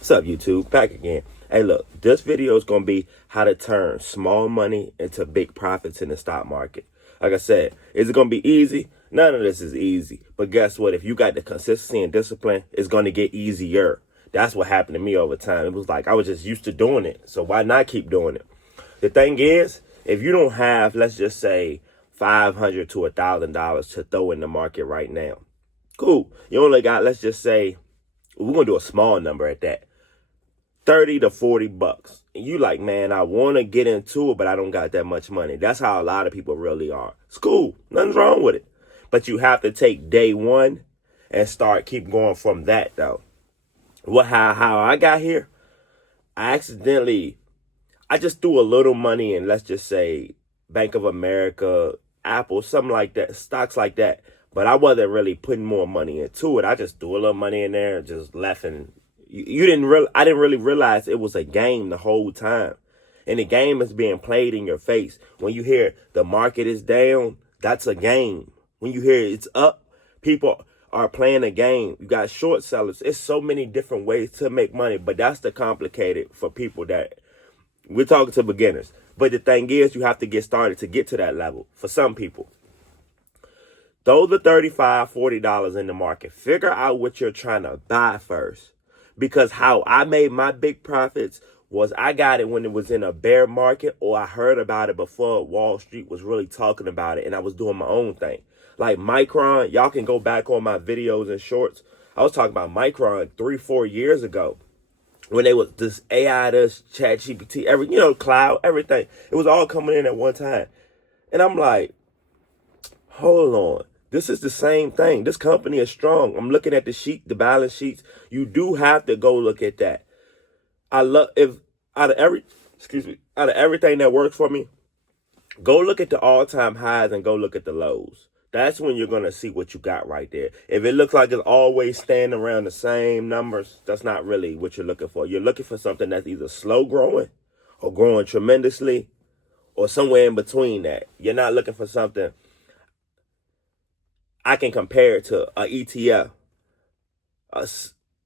What's up, YouTube? Back again. Hey, look, this video is going to be how to turn small money into big profits in the stock market. Like I said, is it going to be easy? None of this is easy. But guess what? If you got the consistency and discipline, it's going to get easier. That's what happened to me over time. It was like I was just used to doing it. So why not keep doing it? The thing is, if you don't have, let's just say, $500 to $1,000 to throw in the market right now, cool. You only got, let's just say, we're going to do a small number at that. 30 to 40 bucks. And you like, man, I want to get into it, but I don't got that much money. That's how a lot of people really are. It's cool. Nothing's wrong with it. But you have to take day one and keep going from that, though. How I got here, I just threw a little money in, let's just say, Bank of America, Apple, something like that, stocks like that. But I wasn't really putting more money into it. I just threw a little money in there and just left, and I didn't really realize it was a game the whole time. And the game is being played in your face. When you hear the market is down, that's a game. When you hear it's up, people are playing a game. You got short sellers. It's so many different ways to make money, but that's the complicated for people that we're talking to beginners. But the thing is, you have to get started to get to that level for some people. Throw the $35, $40 in the market. Figure out what you're trying to buy first. Because how I made my big profits was I got it when it was in a bear market, or I heard about it before Wall Street was really talking about it, and I was doing my own thing. Like Micron, y'all can go back on my videos and shorts. I was talking about Micron 3-4 years ago when they was this AI, this ChatGPT, cloud, everything. It was all coming in at one time. And I'm like, hold on. This is the same thing. This company is strong. I'm looking at the balance sheets. You do have to go look at that. Out of everything that works for me, go look at the all-time highs and go look at the lows. That's when you're going to see what you got right there. If it looks like it's always staying around the same numbers, that's not really what you're looking for. You're looking for something that's either slow growing or growing tremendously or somewhere in between that. You're not looking for something I can compare it to a ETF,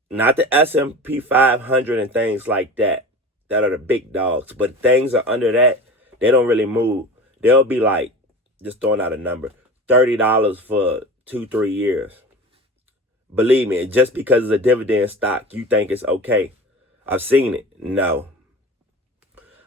not the S&P 500 and things like that are the big dogs. But things are under that, they don't really move. They'll be like, just throwing out a number, $30 for 2-3 years. Believe me, just because it's a dividend stock, you think it's okay. I've seen it. No.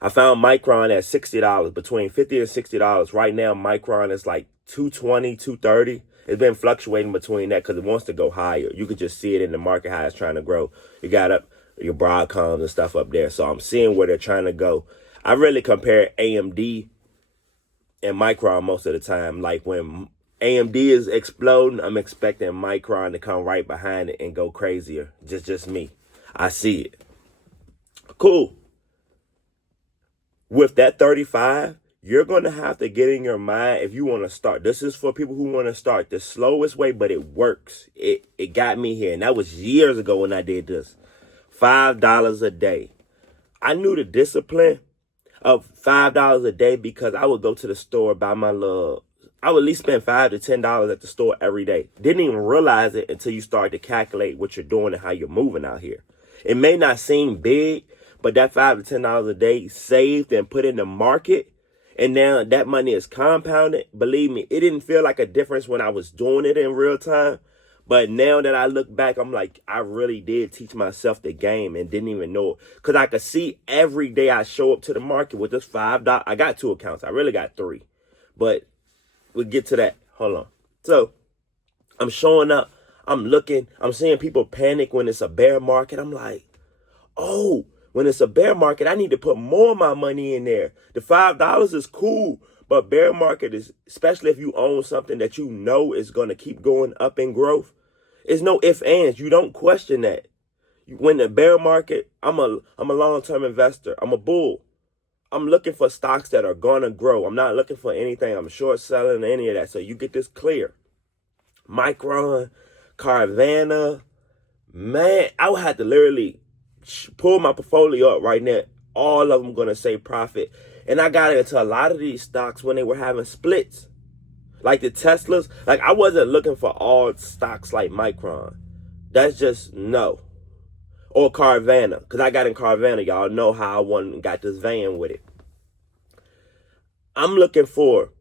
I found Micron at $60, between $50 and $60. Right now, Micron is like $220, $230. It's been fluctuating between that because it wants to go higher. You could just see it in the market how it's trying to grow. You got up your Broadcoms and stuff up there. So I'm seeing where they're trying to go. I really compare AMD and Micron most of the time. Like when AMD is exploding, I'm expecting Micron to come right behind it and go crazier. Just me. I see it. Cool. With that 35, you're going to have to get in your mind if you want to start. This is for people who want to start the slowest way, but it works. It got me here. And that was years ago when I did this. $5 a day. I knew the discipline of $5 a day because I would go to the store, buy my little, I would at least spend $5 to $10 at the store every day. Didn't even realize it until you start to calculate what you're doing and how you're moving out here. It may not seem big, but that $5 to $10 a day saved and put in the market, and now that money is compounded. Believe me, it didn't feel like a difference when I was doing it in real time. But now that I look back, I'm like, I really did teach myself the game and didn't even know it. Because I could see every day I show up to the market with this $5. I got 2 accounts. I really got 3. But we'll get to that. Hold on. So I'm showing up. I'm looking. I'm seeing people panic when it's a bear market. I'm like, oh, when it's a bear market, I need to put more of my money in there. The $5 is cool, but bear market is, especially if you own something that you know is going to keep going up in growth, it's no ifs, ands. You don't question that. When the bear market, I'm a long-term investor. I'm a bull. I'm looking for stocks that are going to grow. I'm not looking for anything. I'm short selling any of that. So you get this clear. Micron, Carvana, man, I would have to literally pull my portfolio up right now. All of them going to say profit. And I got into a lot of these stocks when they were having splits. Like the Teslas. Like I wasn't looking for all stocks like Micron. That's just no. Or Carvana, because I got in Carvana. Y'all know how I went and got this van with it. I'm looking for,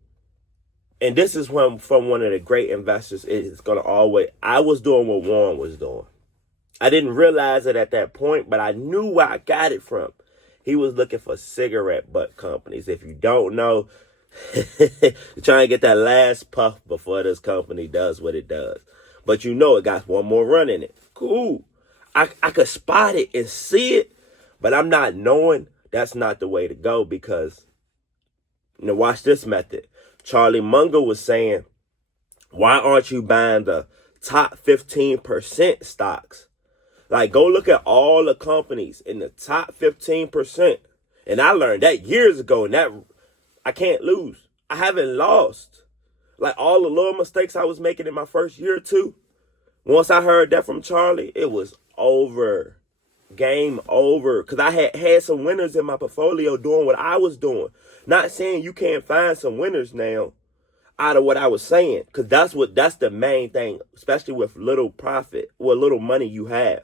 and this is from one of the great investors. It's going to always, I was doing what Warren was doing. I didn't realize it at that point, but I knew where I got it from. He was looking for cigarette butt companies. If you don't know, trying to get that last puff before this company does what it does. But you know it got one more run in it. Cool. I could spot it and see it, but I'm not knowing that's not the way to go because, you know, watch this method. Charlie Munger was saying, why aren't you buying the top 15% stocks? Like, go look at all the companies in the top 15%. And I learned that years ago, and that I can't lose. I haven't lost. Like, all the little mistakes I was making in my first year or two, once I heard that from Charlie, it was over. Game over. Because I had some winners in my portfolio doing what I was doing. Not saying you can't find some winners now out of what I was saying. Because that's the main thing, especially with little profit, or little money you have,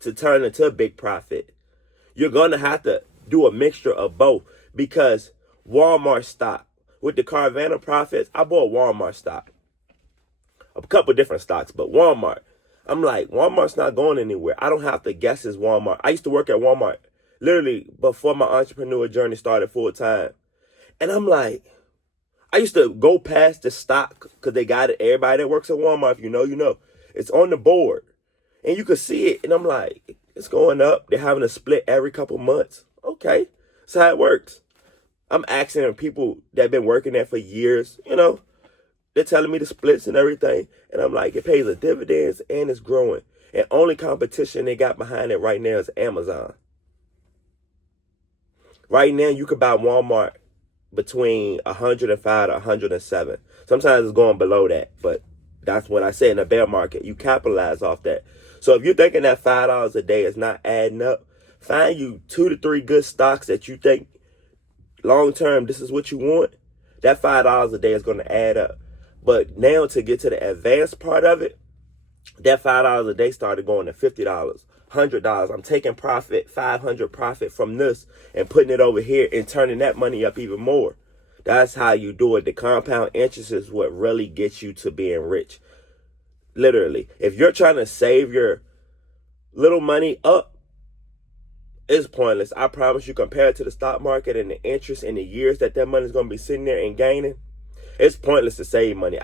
to turn into a big profit. You're going to have to do a mixture of both. Because Walmart stock, with the Carvana profits, I bought Walmart stock. A couple different stocks, but Walmart. I'm like, Walmart's not going anywhere. I don't have to guess it's Walmart. I used to work at Walmart literally before my entrepreneur journey started full time. And I'm like, I used to go past the stock because they got it. Everybody that works at Walmart, if you know, you know. It's on the board. And you could see it. And I'm like, it's going up. They're having a split every couple months. Okay. That's how it works. I'm asking people that have been working there for years, you know. They're telling me the splits and everything. And I'm like, it pays the dividends and it's growing. And only competition they got behind it right now is Amazon. Right now, you could buy Walmart between 105 to 107. Sometimes it's going below that. But that's what I say in the bear market. You capitalize off that. So if you're thinking that $5 a day is not adding up, find you 2 to 3 good stocks that you think long term, this is what you want. That $5 a day is going to add up. But now to get to the advanced part of it, that $5 a day started going to $50, $100. I'm taking profit, 500 profit from this and putting it over here and turning that money up even more. That's how you do it. The compound interest is what really gets you to being rich. Literally. If you're trying to save your little money up, it's pointless. I promise you, compared to the stock market and the interest in the years that money is going to be sitting there and gaining, it's pointless to save money.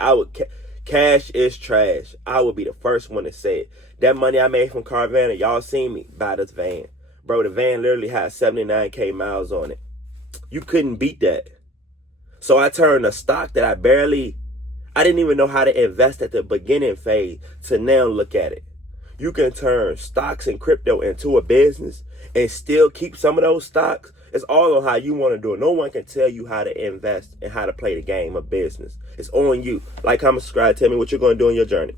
Cash is trash. I would be the first one to say it. That money I made from Carvana, y'all seen me buy this van. Bro, the van literally had 79K miles on it. You couldn't beat that. So I turned a stock that I didn't even know how to invest at the beginning phase to now look at it. You can turn stocks and crypto into a business and still keep some of those stocks. It's all on how you want to do it. No one can tell you how to invest and how to play the game of business. It's on you. Like, comment, subscribe. Tell me what you're going to do in your journey.